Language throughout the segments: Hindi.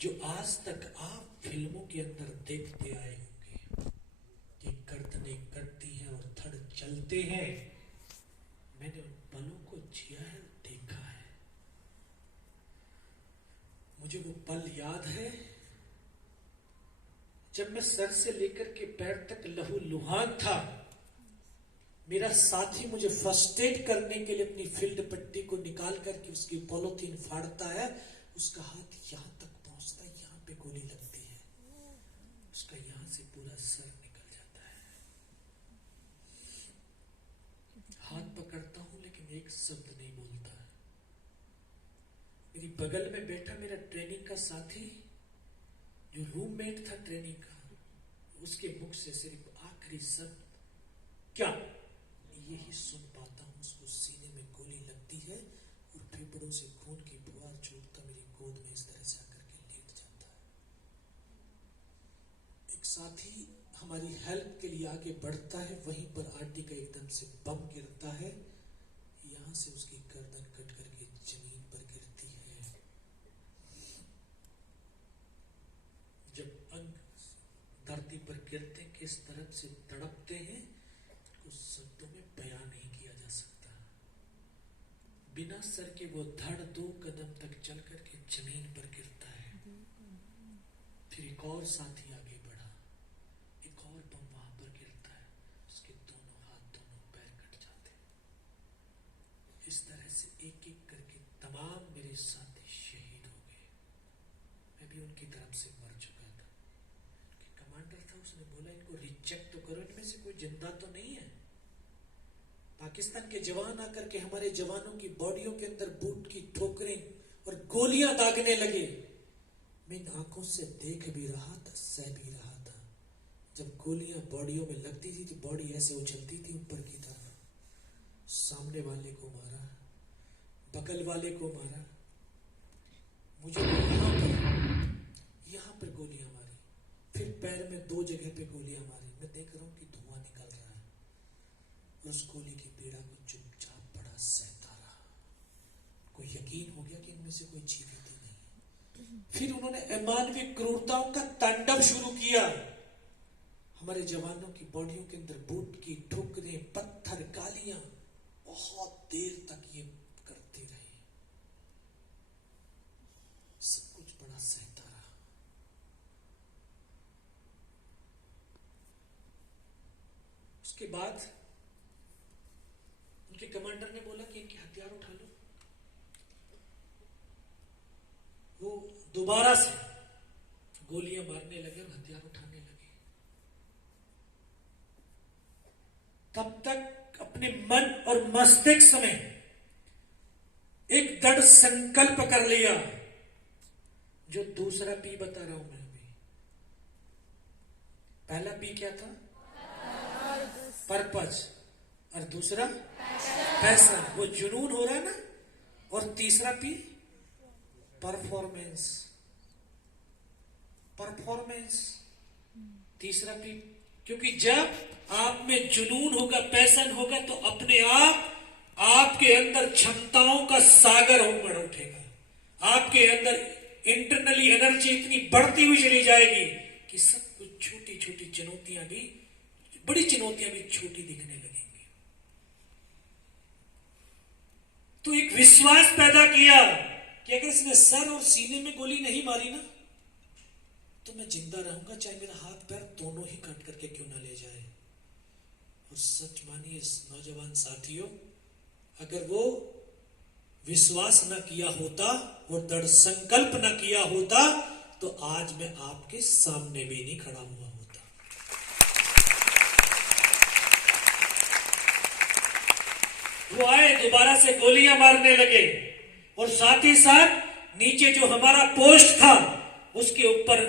जो आज तक आप फिल्मों के अंदर देखते आए होंगे कि गर्दनें कटती हैं और धड़ चलते हैं, मैंने उन पलों को जिया है, देखा है। मुझे वो पल याद है जब मैं सर से लेकर के पैर तक लहूलुहान था। मेरा साथी मुझे फर्स्ट एड करने के लिए अपनी फील्ड पट्टी को निकाल करके उसकी पॉलिथीन फाड़ता है, उसका हाथ यहां तक पहुंचता है, यहां पे गोली लगती है, उसका यहां से पूरा सर निकल जाता है। हाथ पकड़ता हूं लेकिन एक शब्द नहीं बोलता। मेरी बगल में बैठा मेरा ट्रेनिंग का साथी, जो रूममेट था ट्रेनिंग का, उसके मुख से सिर्फ आखिरी शब्द क्या, यही सुन पाता हूं। उसको सीने में गोली लगती है और फेफड़ों से खून की फुहार छूटता मेरी गोद में इस तरह से आकर के लेट जाता है। एक साथी हमारी हेल्प के लिए आगे बढ़ता है, वहीं पर आरडी का एकदम से बम गिरता है, यहां से उसकी गर्दन कट करके जमीन पर गिरती है। जब अंग धरती पर गिरते किस तरह से तड़पते हैं, कुछ शब्दों में बयान नहीं किया जा सकता। बिना सर के वो धड़ 2 कदम तक चल करके जमीन पर गिरता है। फिर एक और साथी आगे बढ़ा, एक और बम वहां पर गिरता है, उसके दोनों हाथ दोनों पैर कट जाते हैं। इस तरह से एक एक करके तमाम मेरे साथी शहीद हो गए। मैं भी उनकी तरफ से मर चुका था। कमांडर था, उसने बोला इनको रिचेक तो करो, इनमें से कोई जिंदा तो नहीं है। पाकिस्तान के जवान आकर के हमारे जवानों की बॉडियों के अंदर बूट की ठोकरें और गोलियां दागने लगे। मैं इन आंखों से देख भी रहा था, सह भी रहा था। जब गोलियां बॉडियों में लगती थी तो बॉडी ऐसे उछलती थी ऊपर की तरफ। सामने वाले को मारा, बगल वाले को मारा, मुझे यहां पर गोलियां मारी, फिर पैर में 2 जगह पे गोलियां मारी। मैं देख रहा हूं कि धुआं निकल रहा है। उस गोली की पीड़ा को चुपचाप बड़ा सहता रहा। कोई यकीन हो गया कि इनमें से कोई जीवित ही नहीं। फिर उन्होंने अमानवीय क्रूरताओं का तांडव शुरू किया। हमारे जवानों की बॉडियों के अंदर बूट की ठोकरें, पत्थर, गालियां, बहुत देर तक ये करते रहे। सब कुछ बड़ा सहता रहा। उसके बाद उनके कमांडर ने बोला कि इनके हथियार उठा लो। वो दोबारा से गोलियां मारने लगे और हथियार उठाने लगे। तब तक अपने मन और मस्तिष्क में एक दृढ़ संकल्प कर लिया, जो दूसरा पी बता रहा हूं मैं अभी। पहला पी क्या था? पर्पज, और दूसरा पैशन, वो जुनून हो रहा है ना। और तीसरा पी परफॉर्मेंस, परफॉर्मेंस। तीसरा पी, क्योंकि जब आप में जुनून होगा, पैशन होगा, तो अपने आप आपके अंदर क्षमताओं का सागर बढ़ उठेगा। आपके अंदर इंटरनली एनर्जी इतनी बढ़ती हुई चली जाएगी कि सब कुछ छोटी छोटी चुनौतियां भी, बड़ी चुनौतियां भी छोटी दिखने लगेंगी। तो एक विश्वास पैदा किया कि अगर इसने सर और सीने में गोली नहीं मारी ना, तो मैं जिंदा रहूंगा, चाहे मेरा हाथ पैर दोनों ही काट करके क्यों ना ले जाए। और सच मानिए नौजवान साथियों, अगर वो विश्वास न किया होता, वो दृढ़ संकल्प न किया होता, तो आज मैं आपके सामने भी नहीं खड़ा हुआ होता। वो आए, दोबारा से गोलियां मारने लगे, और साथ ही साथ नीचे जो हमारा पोस्ट था उसके ऊपर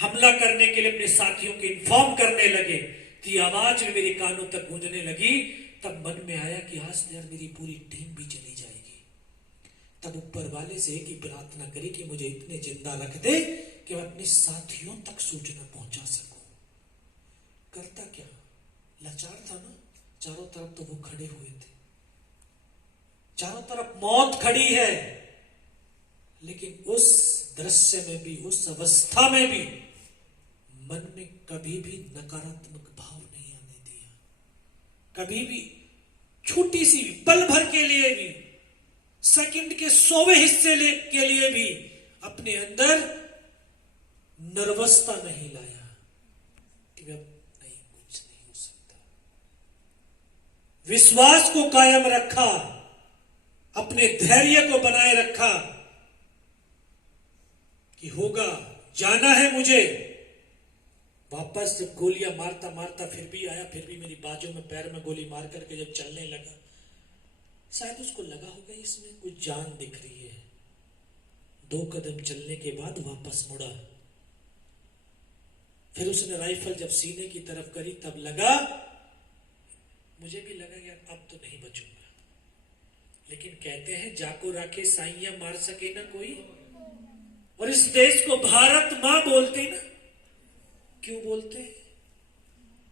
हमला करने के लिए अपने साथियों को इन्फॉर्म करने लगे। तो आवाज में मेरे कानों तक गूंजने लगी। तब मन में आया कि आज यार मेरी पूरी टीम भी चली जाएगी। तब ऊपर वाले से एक ही प्रार्थना करी कि मुझे इतने जिंदा रख दे कि मैं अपने साथियों तक सूचना पहुंचा सकूं। करता क्या, लाचार था ना। चारों तरफ तो वो खड़े हुए थे, चारों तरफ मौत खड़ी है, लेकिन उस दृश्य में भी, उस अवस्था में भी मन में कभी भी नकारात्मक भाव नहीं आने दिया। कभी भी छोटी सी पल भर के लिए भी, सेकंड के 100वें हिस्से के लिए भी अपने अंदर नर्वसता नहीं लाया कि अब नहीं, कुछ नहीं हो सकता। विश्वास को कायम रखा, अपने धैर्य को बनाए रखा कि होगा, जाना है मुझे। वापस जब गोलियां मारता मारता फिर भी आया, फिर भी मेरी बाजू में पैर में गोली मार करके जब चलने लगा, शायद उसको लगा होगा इसमें कुछ जान दिख रही है। 2 कदम चलने के बाद वापस मुड़ा। फिर उसने राइफल जब सीने की तरफ करी तब लगा, मुझे भी लगा यार अब तो नहीं बचूंगा। लेकिन कहते हैं जाको राखे साइयां मार सके ना कोई। और इस देश को भारत मां बोलते ना, क्यों बोलते हैं?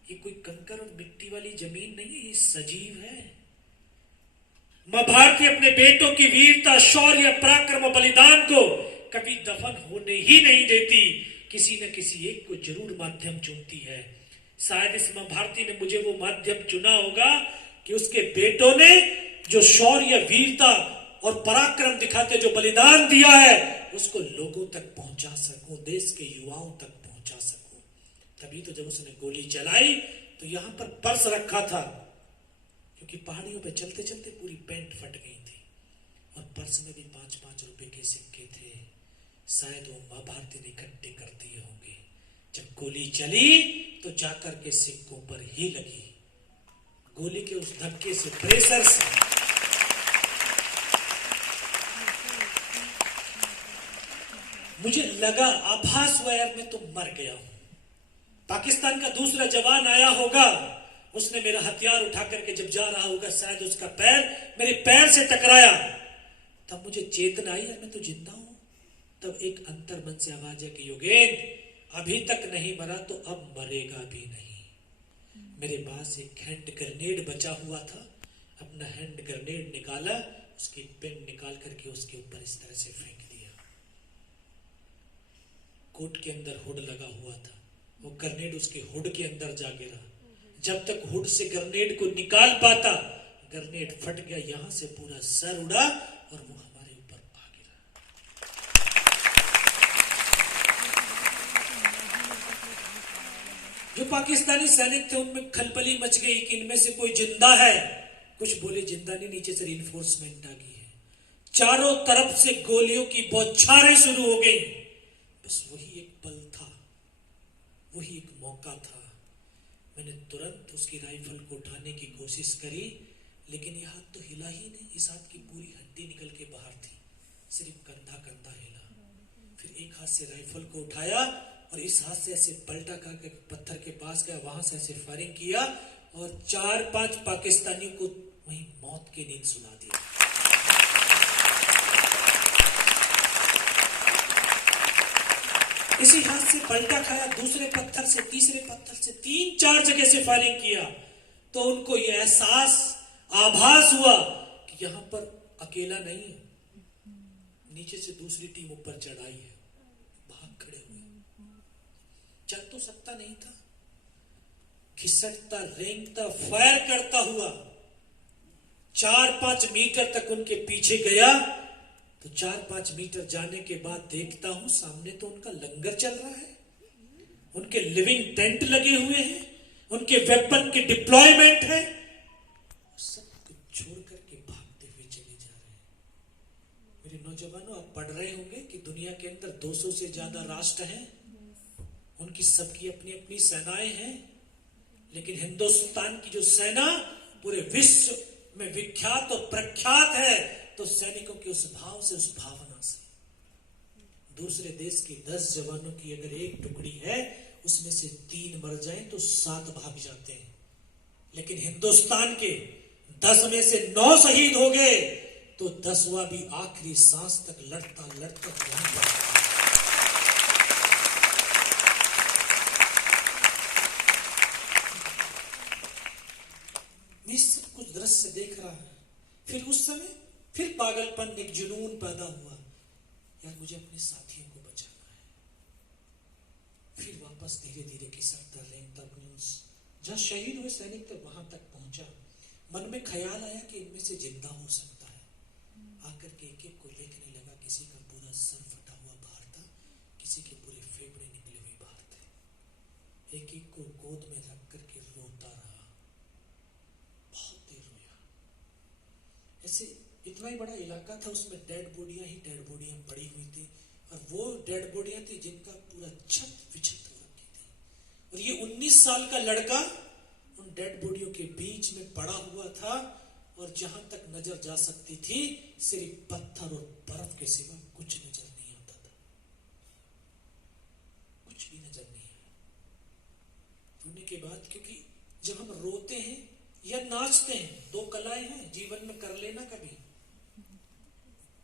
ये कोई कंकर और मिट्टी वाली जमीन नहीं है, ये सजीव है। मां भारती अपने बेटों की वीरता, शौर्य, पराक्रम और बलिदान को कभी दफन होने ही नहीं देती। किसी न किसी एक को जरूर माध्यम चुनती है। शायद इस मां भारती ने मुझे वो माध्यम चुना होगा कि उसके बेटों ने जो शौर्य, वीरता और पराक्रम दिखाते जो बलिदान दिया है, उसको लोगों तक पहुंचा सकूं, देश के युवाओं तक पहुंचा सकूं। तभी तो जब उसने गोली चलाई तो यहां पर पर्स रखा था, क्योंकि पहाड़ियों पे चलते चलते पूरी पैंट फट गई थी और पर्स में भी 5-5 रुपए के सिक्के थे। शायद वो मां भारती ने इकट्ठे कर दिए होंगे। जब गोली चली तो जाकर के सिक्कों पर ही लगी। गोली के उस धक्के से, प्रेशर से मुझे लगा, आभास हुआ यार मैं तो मर गया हूं। पाकिस्तान का दूसरा जवान आया होगा, उसने मेरा हथियार उठा करके जब जा रहा होगा, शायद उसका पैर मेरे पैर से टकराया। तब मुझे चेतना आई यार मैं तो जिंदा हूं। तब एक अंतर मन से आवाज है कि योगेंद्र अभी तक नहीं मरा तो अब मरेगा भी नहीं। मेरे पास एक हैंड ग्रेनेड बचा हुआ था, अपना हैंड ग्रेनेड निकाला, उसकी पिन निकाल करके उसके ऊपर इस तरह से फेंक दिया। कोट के अंदर हुड लगा हुआ था, वो ग्रेनेड उसके हुड के अंदर जा गिरा। जब तक हुड से ग्रेनेड को निकाल पाता, ग्रेनेड फट गया, यहां से पूरा सर उड़ा और वो हमारे ऊपर आ गिरा। जो पाकिस्तानी सैनिक थे उनमें खलबली मच गई कि इनमें से कोई जिंदा है। कुछ बोले जिंदा नहीं, नीचे से रिइंफोर्समेंट आ गई है। चारों तरफ से गोलियों की बौछारें शुरू हो गई। बस वही एक पल था, वही एक मौका था। मैंने तुरंत उसकी राइफल को उठाने की कोशिश करी, लेकिन ये हाथ तो हिला ही नहीं। इस हाथ की पूरी हड्डी निकल के बाहर थी, सिर्फ कंधा कंधा हिला। फिर एक हाथ से राइफल को उठाया और इस हाथ से ऐसे पलटा करके पत्थर के पास गया, वहां से ऐसे फायरिंग किया और 4-5 पाकिस्तानियों को वहीं मौत की नींद सुला दिया। इसी हाथ से पलटा खाया, दूसरे पत्थर से, तीसरे पत्थर से, 3-4 जगह से फायरिंग किया। तो उनको यह एहसास, आभास हुआ कि यहां पर अकेला नहीं है, नीचे से दूसरी टीम ऊपर चढ़ाई है। भाग खड़े हुए। चल तो सकता नहीं था, खिसकता, रेंगता, फायर करता हुआ 4-5 मीटर तक उनके पीछे गया। तो 4-5 मीटर जाने के बाद देखता हूं सामने तो उनका लंगर चल रहा है, उनके लिविंग टेंट लगे हुए हैं, उनके वेपन के डिप्लॉयमेंट है। सब कुछ छोड़ करके भागते हुए चले जा रहे हैं। मेरे नौजवानों, आप पढ़ रहे होंगे कि दुनिया के अंदर 200 से ज्यादा राष्ट्र हैं, उनकी सबकी अपनी अपनी सेनाएं हैं। लेकिन हिंदुस्तान की जो सेना पूरे विश्व में विख्यात और प्रख्यात है, तो सैनिकों के उस भाव से, उस भावना से। दूसरे देश के 10 जवानों की अगर एक टुकड़ी है, उसमें से 3 मर जाएं तो 7 भाग जाते हैं। लेकिन हिंदुस्तान के 10 में से 9 शहीद हो गए, तो 10वां भी आखिरी सांस तक लड़ता लड़ता वहीं पर। मैं सब कुछ दृश्य देख रहा है। फिर उस समय फिर पागलपन, एक जुनून पैदा हुआ, यार मुझे अपने साथियों को वापस धीरे धीरे खिसकता लेन तक जहाँ शहीद हुए सैनिक तक वहां तक पहुंचा। मन में ख्याल आया कि इनमें से जिंदा हो सकता है। आकर के एक एक को देखने लगा। किसी का पूरा सर फटा हुआ बाहर था, किसी के पूरे फेफड़े निकले हुए बाहर थे। एक एक को गोद में रख करके रोता रहा, बहुत देर रोया। ऐसे इतना ही बड़ा इलाका था, उसमें डेड बॉडियां पड़ी हुई थी, और वो डेड बॉडियां थी जिनका पूरा छत विछत हो रखी थी। और ये 19 साल का लड़का उन डेड बॉडियों के बीच में पड़ा हुआ था, और जहां तक नजर जा सकती थी सिर्फ पत्थर और बर्फ के सिवा कुछ नजर नहीं आता था, कुछ भी नजर नहीं आया। रोने के बाद, क्योंकि जब हम रोते हैं या नाचते हैं, दो कलाएं हैं जीवन में, कर लेना कभी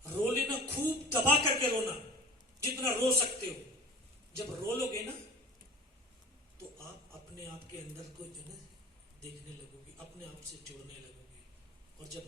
रो लेना, खूब दबा करके रोना, जितना रो सकते हो। जब रो लोगे ना तो आप अपने आप के अंदर को जो है देखने लगोगे, अपने आप से जुड़ने लगोगे। और जब